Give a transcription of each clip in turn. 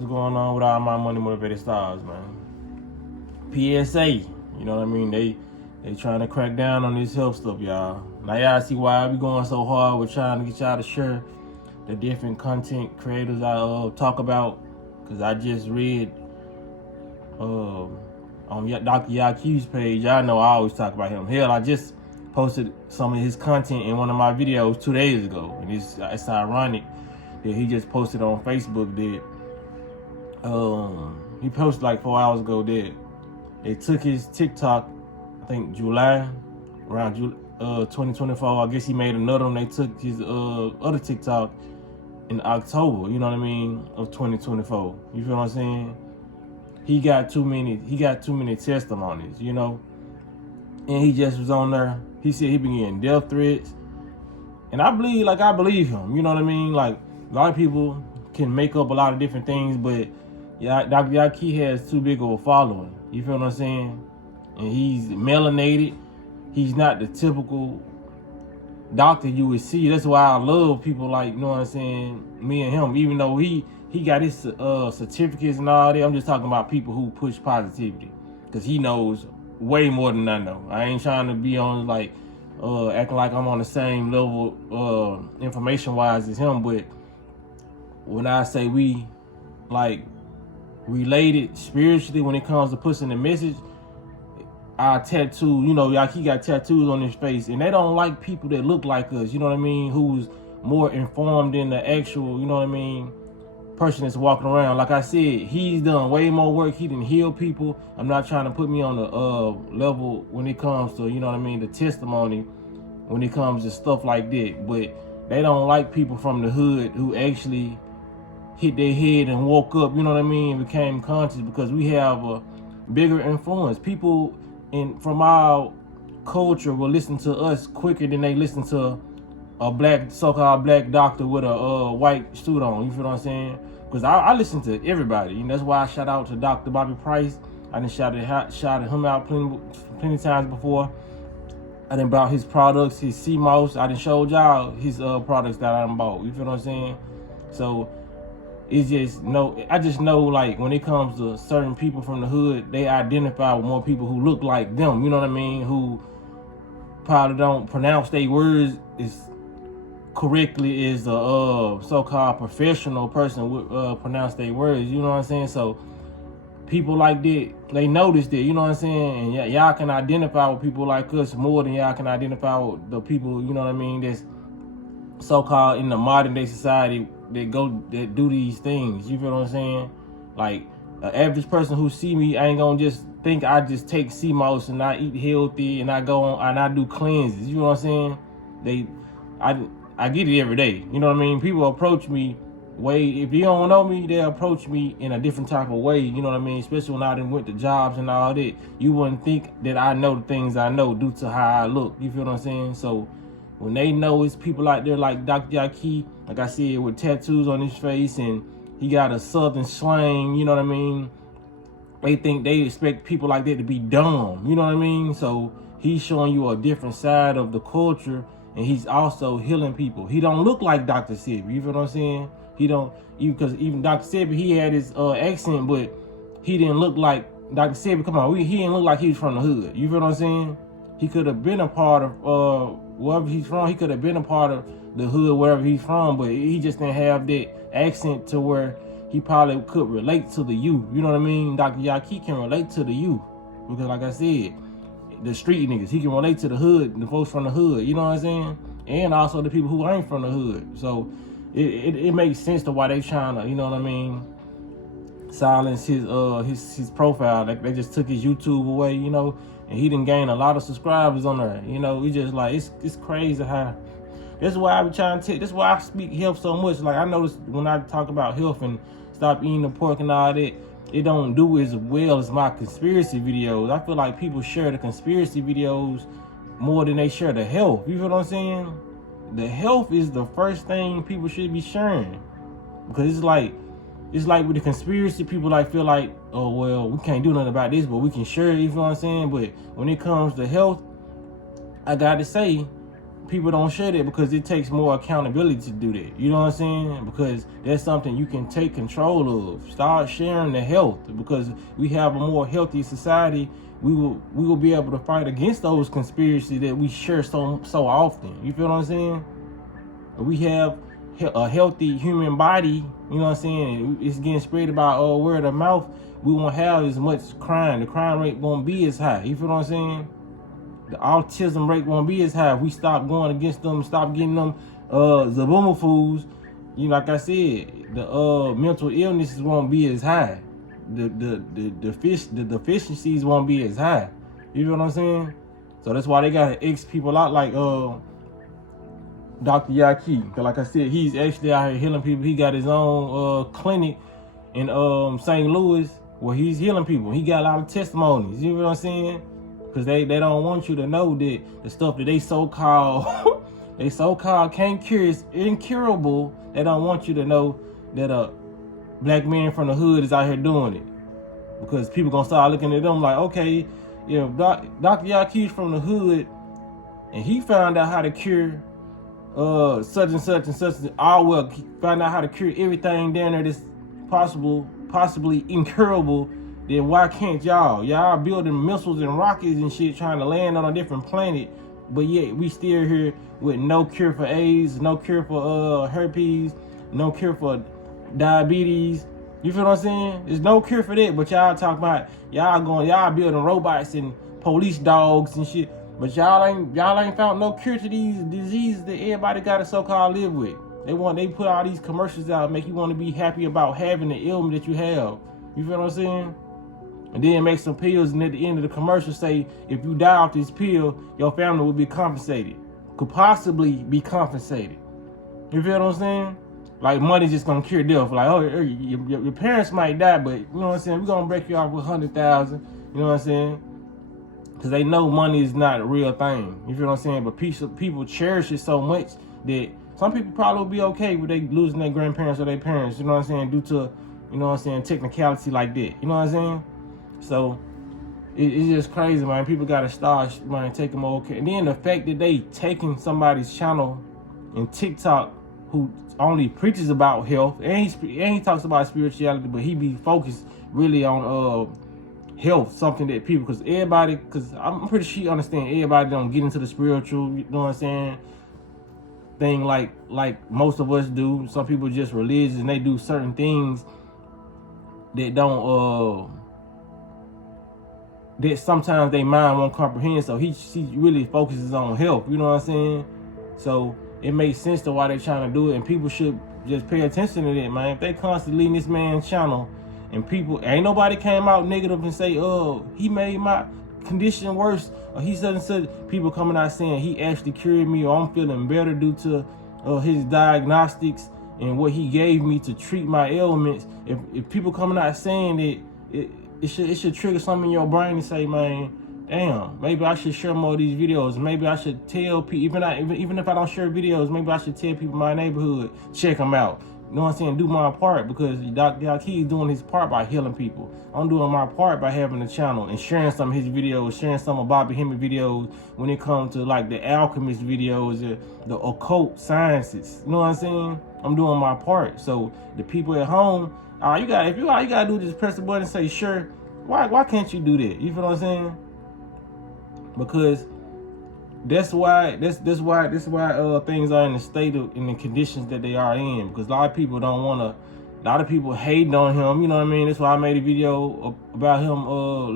What's going on with all my money motivated stars, man? PSA, you know what I mean? They trying to crack down on this health stuff, y'all. Now y'all see why we going so hard. We're trying to get y'all to share the different content creators I talk about. Cause I just read on Dr. Yahki's page. Y'all know I always talk about him. Hell, I just posted some of his content in one of my videos 2 days ago, and it's ironic that he just posted on Facebook that he posted like 4 hours ago that they took his TikTok, I think July, around 2024. I guess he made another one. They took his other TikTok in October, you know what I mean, of 2024. You feel what I'm saying? He got too many testimonies, you know. And he just was on there. He said he been getting death threats. And I believe him, you know what I mean? Like, a lot of people can make up a lot of different things, but yeah, Dr. Yahki has too big of a following. You feel what I'm saying? And he's melanated. He's not the typical doctor you would see. That's why I love people like, you know what I'm saying, me and him. Even though he got his certificates and all that, I'm just talking about people who push positivity. Because he knows way more than I know. I ain't trying to be on like, acting like I'm on the same level information-wise as him. But when I say we, like, related spiritually when it comes to pushing the message, our tattoo, you know, Yahki got tattoos on his face, and they don't like people that look like us, you know what I mean, who's more informed than the actual, you know what I mean, person that's walking around. Like I said, he's done way more work. He didn't heal people. I'm not trying to put me on the level when it comes to, you know what I mean, the testimony when it comes to stuff like that. But they don't like people from the hood who actually hit their head and woke up, you know what I mean, became conscious, because we have a bigger influence. People from our culture will listen to us quicker than they listen to a so-called black doctor with a white suit on. You feel what I'm saying? Because I listen to everybody, and that's why I shout out to Dr. Bobby Price. I done shouted him out plenty times before. I done bought his products, his CMOS. I done showed y'all his products that I done bought. You feel what I'm saying? So it's just I just know, like, when it comes to certain people from the hood, they identify with more people who look like them, you know what I mean, who probably don't pronounce their words as correctly as the so-called professional person would pronounce their words, you know what I'm saying? So people like that, they notice that, you know what I'm saying? And y'all can identify with people like us more than y'all can identify with the people, you know what I mean, that's so-called in the modern day society that do these things. You feel what I'm saying? Like, an average person who see me ain't gonna just think I just take CMOS and I eat healthy and I go on and I do cleanses. You know what I'm saying? I get it every day. You know what I mean? People approach me if you don't know me, they approach me in a different type of way. You know what I mean? Especially when I done went to jobs and all that. You wouldn't think that I know the things I know due to how I look. You feel what I'm saying? So when they know it's people out there like Dr. Yahki, like I said, with tattoos on his face, and he got a southern slang, you know what I mean? They expect people like that to be dumb, you know what I mean? So he's showing you a different side of the culture, and he's also healing people. He don't look like Dr. Sebi, you feel what I'm saying? He don't, because even Dr. Sebi, he had his accent, but he didn't look like Dr. Sebi. Come on, he didn't look like he was from the hood. You feel what I'm saying? He could have been a part of wherever he's from. He could have been a part of the hood wherever he's from, but he just didn't have that accent to where he probably could relate to the youth. You know what I mean? Dr. Yahki can relate to the youth, because like I said, the street niggas, he can relate to the hood, the folks from the hood, you know what I'm saying? And also the people who ain't from the hood. So it makes sense to why they trying to, you know what I mean, silence his profile. Like, they just took his YouTube away, you know, and he didn't gain a lot of subscribers on there. You know, we just like, it's crazy how. That's why I be trying to that's why I speak health so much. Like, I notice when I talk about health and stop eating the pork and all that, it don't do as well as my conspiracy videos. I feel like people share the conspiracy videos more than they share the health. You feel what I'm saying? The health is the first thing people should be sharing, because it's like with the conspiracy, people like feel like, oh well, we can't do nothing about this, but we can share it. You feel what I'm saying? But when it comes to health, I gotta say, people don't share that because it takes more accountability to do that. You know what I'm saying? Because that's something you can take control of. Start sharing the health, because we have a more healthy society. We will be able to fight against those conspiracies that we share so often. You feel what I'm saying? We have a healthy human body. You know what I'm saying? It's getting spread by word of mouth. We won't have as much crime. The crime rate won't be as high. You feel what I'm saying? The autism rate won't be as high if we stop going against them, stop getting them Zabuma foods. You know, like I said, the mental illnesses won't be as high. The deficiencies won't be as high. You know what I'm saying? So that's why they gotta X people out like Dr. Yahki. Cause like I said, he's actually out here healing people. He got his own clinic in St. Louis where he's healing people. He got a lot of testimonies. You know what I'm saying? Because they don't want you to know that the stuff that they so-called can't cure is incurable. They don't want you to know that a black man from the hood is out here doing it. Because people gonna start looking at them like, okay, Dr. Yahki's from the hood and he found out how to cure such and such and such. Find out how to cure everything down there that's possibly incurable. Then why can't y'all building missiles and rockets and shit trying to land on a different planet, but yet we still here with no cure for AIDS, no cure for herpes, no cure for diabetes. You feel what I'm saying? There's no cure for that, but y'all talk about y'all building robots and police dogs and shit, but y'all ain't found no cure to these diseases that everybody got to so-called live with. They put all these commercials out, make you want to be happy about having the ailment that you have. You feel what I'm saying? And then make some pills, and at the end of the commercial say, if you die off this pill, your family will be compensated. Could possibly be compensated. You feel what I'm saying? Like money just gonna cure death. Like, oh, your parents might die, but you know what I'm saying? We're gonna break you off with 100,000. You know what I'm saying? Because they know money is not a real thing. You feel what I'm saying? But people cherish it so much that some people probably will be okay with they losing their grandparents or their parents. You know what I'm saying? Due to, you know what I'm saying, technicality like that. You know what I'm saying? So it's just crazy, man. People gotta start, man, taking more care. And then the fact that they taking somebody's channel in TikTok who only preaches about health, and he talks about spirituality, but he be focused really on health, something that people, because I'm pretty sure you understand everybody don't get into the spiritual, you know what I'm saying, thing like most of us do. Some people just religious and they do certain things that don't that sometimes they mind won't comprehend. So he really focuses on health, you know what I'm saying? So it makes sense to why they're trying to do it, and people should just pay attention to that, man. If they constantly leaving this man's channel and people, ain't nobody came out negative and say, oh, he made my condition worse, or he said, people coming out saying he actually cured me, or I'm feeling better due to his diagnostics and what he gave me to treat my ailments. If people coming out saying that, it should trigger something in your brain and say, man, damn, maybe I should share more of these videos. Maybe I should tell people, even if I don't share videos, maybe I should tell people in my neighborhood, check them out. You know what I'm saying? Do my part, because Dr. Yahki is doing his part by healing people. I'm doing my part by having a channel and sharing some of his videos, sharing some of Bobby Hemmett videos when it comes to like the alchemist videos, the occult sciences. You know what I'm saying? I'm doing my part. So the people at home, all you gotta do is just press the button and say sure. Why can't you do that? You feel what I'm saying? Because that's why things are in the state of, in the conditions that they are in. Because a lot of people hating on him. You know what I mean? That's why I made a video about him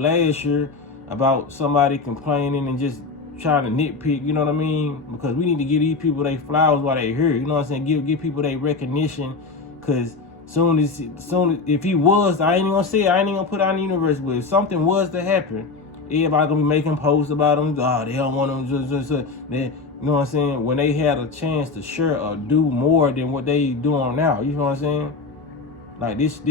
last year about somebody complaining and just trying to nitpick. You know what I mean? Because we need to give these people their flowers while they're here. You know what I'm saying? Give people their recognition. Because soon as if he was, I ain't even gonna say it, I ain't even gonna put it out in the universe, but if something was to happen, everybody gonna be making posts about him. Oh, they don't want him. Then, you know what I'm saying? When they had a chance to share or do more than what they doing now, you know what I'm saying? Like this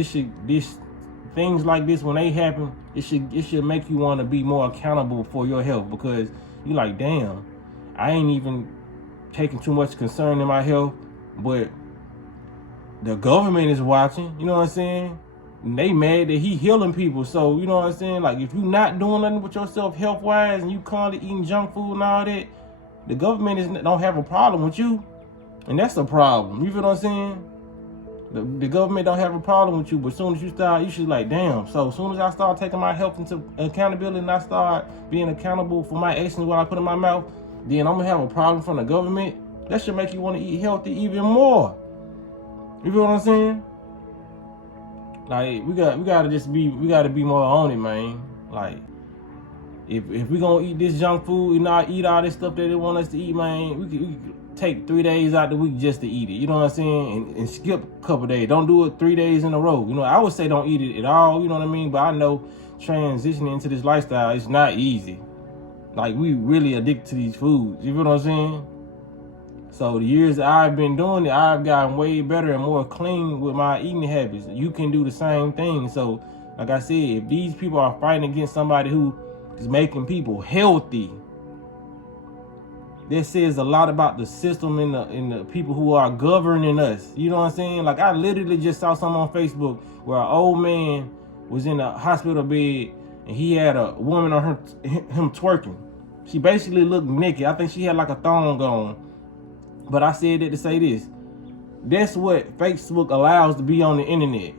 things like this, when they happen, it should make you want to be more accountable for your health, because you like, damn, I ain't even taking too much concern in my health, but the government is watching, you know what I'm saying? And they mad that he healing people. So, you know what I'm saying? Like, if you not doing nothing with yourself health-wise and you constantly eating junk food and all that, The government don't have a problem with you, and that's the problem. You feel what I'm saying? The government don't have a problem with you, but as soon as you start, you should like, damn. So as soon as I start taking my health into accountability and I start being accountable for my actions, what I put in my mouth, then I'm gonna have a problem from the government. That should make you want to eat healthy even more. You feel what I'm saying? Like we gotta be more on it, man. Like if we gonna eat this junk food and not eat all this stuff that they want us to eat, man, we could take 3 days out the week just to eat it. You know what I'm saying? And skip a couple days. Don't do it 3 days in a row. You know, I would say don't eat it at all. You know what I mean? But I know transitioning into this lifestyle is not easy. Like we really addicted to these foods. You feel what I'm saying? So the years that I've been doing it, I've gotten way better and more clean with my eating habits. You can do the same thing. So like I said, if these people are fighting against somebody who is making people healthy, that says a lot about the system and the people who are governing us. You know what I'm saying? Like I literally just saw something on Facebook where an old man was in a hospital bed and he had a woman on him twerking. She basically looked naked. I think she had like a thong on. But I said that to say this. That's what Facebook allows to be on the internet.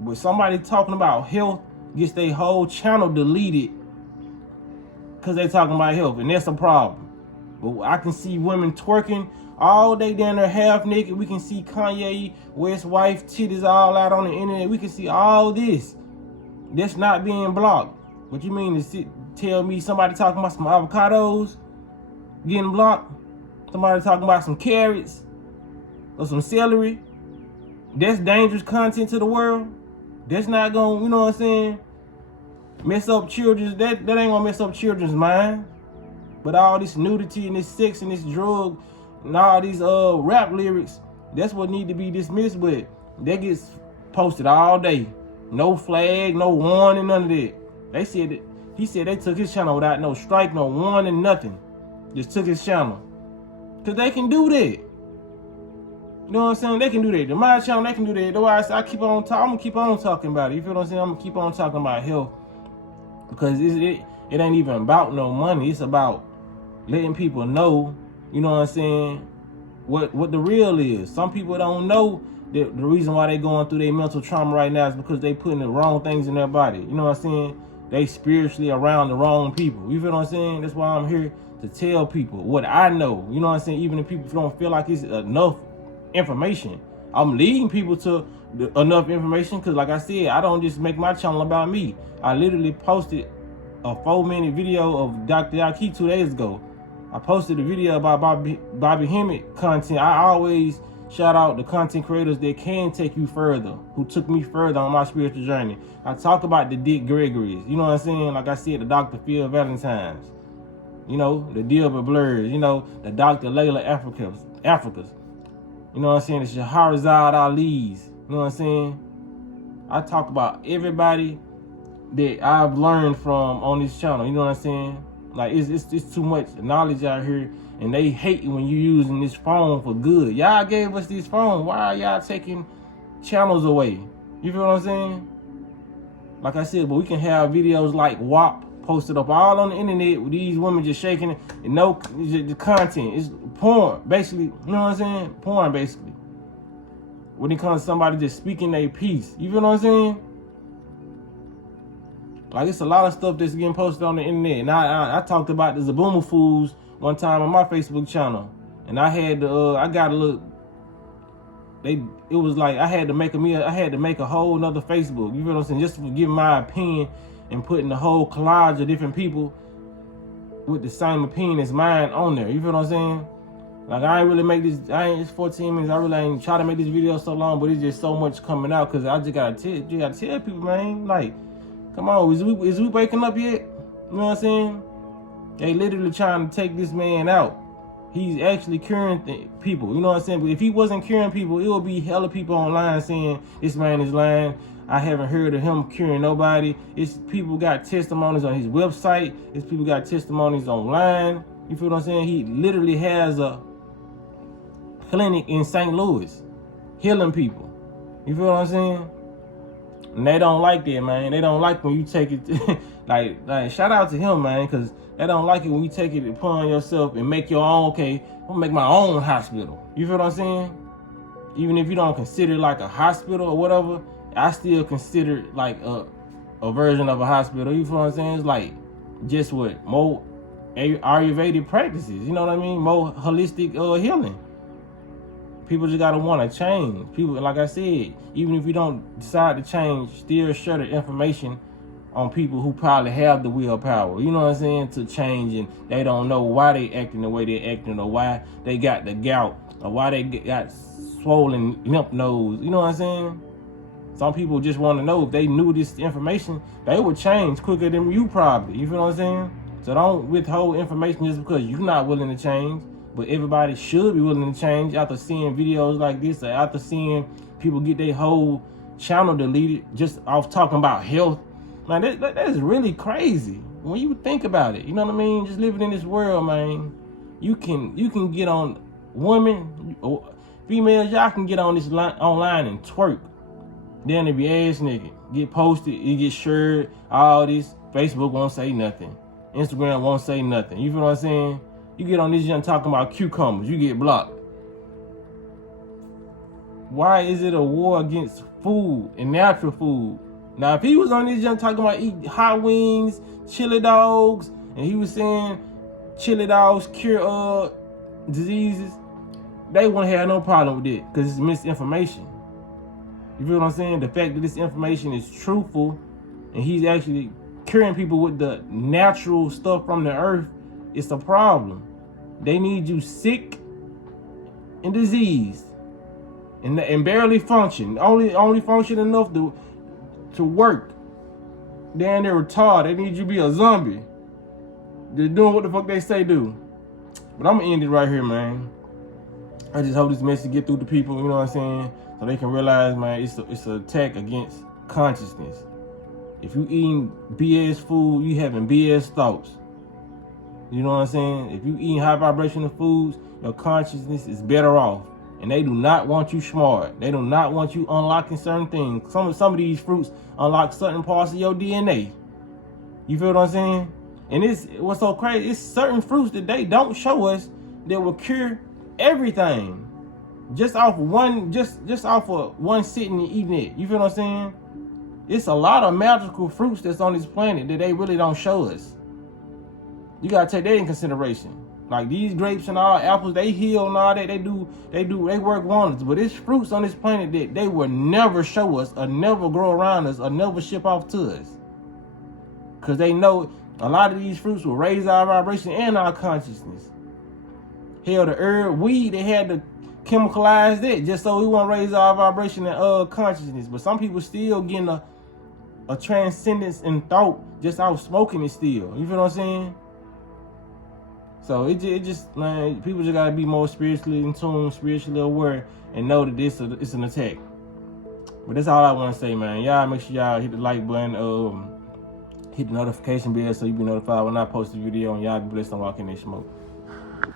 But somebody talking about health gets their whole channel deleted because they talking about health, and that's a problem. But I can see women twerking all day down there half naked. We can see Kanye West's wife titties all out on the internet. We can see all this. That's not being blocked. What you mean to tell me somebody talking about some avocados getting blocked? Somebody talking about some carrots or some celery? That's dangerous content to the world. That's not gonna, you know what I'm saying, mess up children's, that ain't gonna mess up children's mind. But all this nudity and this sex and this drug and all these rap lyrics, that's what need to be dismissed. But that gets posted all day. No flag, no warning, none of that. They said that he said they took his channel without no strike, no warning, nothing. Just took his channel. Cause they can do that. You know what I'm saying? They can do that. The my channel, they can do that. Otherwise, I keep on talking. I'm gonna keep on talking about it. You feel what I'm saying? I'm gonna keep on talking about health. Because it ain't even about no money. It's about letting people know, you know what I'm saying, what the real is. Some people don't know that the reason why they going through their mental trauma right now is because they putting the wrong things in their body. You know what I'm saying? They spiritually around the wrong people. You feel what I'm saying? That's why I'm here to tell people what I know. You know what I'm saying? Even if people don't feel like it's enough information, I'm leading people to enough information. Because like I said, I don't just make my channel about me. I literally posted a 4-minute video of Dr. Yahki 2 days ago. I posted a video about Bobby Hemmett content. I always shout out the content creators that can take you further, who took me further on my spiritual journey. I talk about the Dick Gregory's, you know what I'm saying? Like I said, the Dr. Phil Valentine's, you know, the Dilbert Blurs, you know, the Dr. Layla Africa's, you know what I'm saying? The Shahrazad Ali's, you know what I'm saying? I talk about everybody that I've learned from on this channel, you know what I'm saying? Like it's too much knowledge out here, and they hate when you using this phone for good. Y'all gave us this phone. Why are y'all taking channels away? You feel what I'm saying? Like I said, but we can have videos like WAP posted up all on the internet with these women just shaking it, and no, the content is porn, basically. You know what I'm saying? Porn, basically. When it comes to somebody just speaking their piece, you feel what I'm saying? Like, it's a lot of stuff that's getting posted on the internet. And I talked about the Zaboomer Foods one time on my Facebook channel. And I had to, I got to look, it was like I had to make a whole nother Facebook. You feel what I'm saying? Just to give my opinion and putting the whole collage of different people with the same opinion as mine on there. You feel what I'm saying? Like, I ain't really make this, it's 14 minutes. I really ain't try to make this video so long, but it's just so much coming out. Because I just got to tell people, man, like, come on, is we waking up yet? You know what I'm saying? They literally trying to take this man out. He's actually curing people. You know what I'm saying? But if he wasn't curing people, it would be hella people online saying this man is lying. I haven't heard of him curing nobody. It's people got testimonies on his website. It's people got testimonies online. You feel what I'm saying? He literally has a clinic in St. Louis healing people. You feel what I'm saying? And they don't like that, man. They don't like when you take it, like shout out to him, man, because they don't like it when you take it upon yourself and make your own, okay, I'm gonna make my own hospital. You feel what I'm saying? Even if you don't consider it like a hospital or whatever, I still consider it like a version of a hospital. You feel what I'm saying? It's like just what more Ayurvedic practices. You know what I mean? More holistic healing. People just gotta want to change. People, like I said, even if you don't decide to change, still share the information on people who probably have the willpower. You know what I'm saying? To change, and they don't know why they acting the way they acting, or why they got the gout, or why they got swollen lymph nodes. You know what I'm saying? Some people just want to know. If they knew this information, they would change quicker than you probably. You feel what I'm saying? So don't withhold information just because you're not willing to change. But everybody should be willing to change after seeing videos like this, or after seeing people get their whole channel deleted just off talking about health. Man, that is really crazy when you think about it. You know what I mean? Just living in this world, man. You can get on women, females. Y'all can get on this online and twerk. Then if your ass nigga get posted, it get shared. All this. Facebook won't say nothing. Instagram won't say nothing. You feel what I'm saying? You get on this young talking about cucumbers, you get blocked. Why is it a war against food and natural food? Now, if he was on this young talking about eating hot wings, chili dogs, and he was saying chili dogs cure diseases, they wouldn't have no problem with it because it's misinformation. You feel what I'm saying? The fact that this information is truthful and he's actually curing people with the natural stuff from the earth, it's a problem. They need you sick and diseased and barely function. Only function enough to work. They're retarded. They need you to be a zombie. They're doing what the fuck they say do. But I'm gonna end it right here, man. I just hope this message get through to people, you know what I'm saying? So they can realize, man, it's an attack against consciousness. If you eating BS food, you having BS thoughts. You know what I'm saying? If you eating high vibrational foods, your consciousness is better off. And they do not want you smart. They do not want you unlocking certain things. Some of these fruits unlock certain parts of your DNA. You feel what I'm saying? And what's so crazy, it's certain fruits that they don't show us that will cure everything. Just off one sitting and eating it. You feel what I'm saying? It's a lot of magical fruits that's on this planet that they really don't show us. You gotta take that in consideration. Like these grapes and all apples, they heal and all that. They work wonders. But it's fruits on this planet that they will never show us, or never grow around us, or never ship off to us. Cause they know a lot of these fruits will raise our vibration and our consciousness. Hell, the herb weed, they had to chemicalize that just so we won't raise our vibration and consciousness. But some people still getting a transcendence in thought just out smoking it still. You feel what I'm saying? So it just, man, people just gotta be more spiritually in tune, spiritually aware, and know that it's an attack. But that's all I want to say, man. Y'all make sure y'all hit the like button, hit the notification bell so you be notified when I post a video, and y'all be blessed on walking in smoke.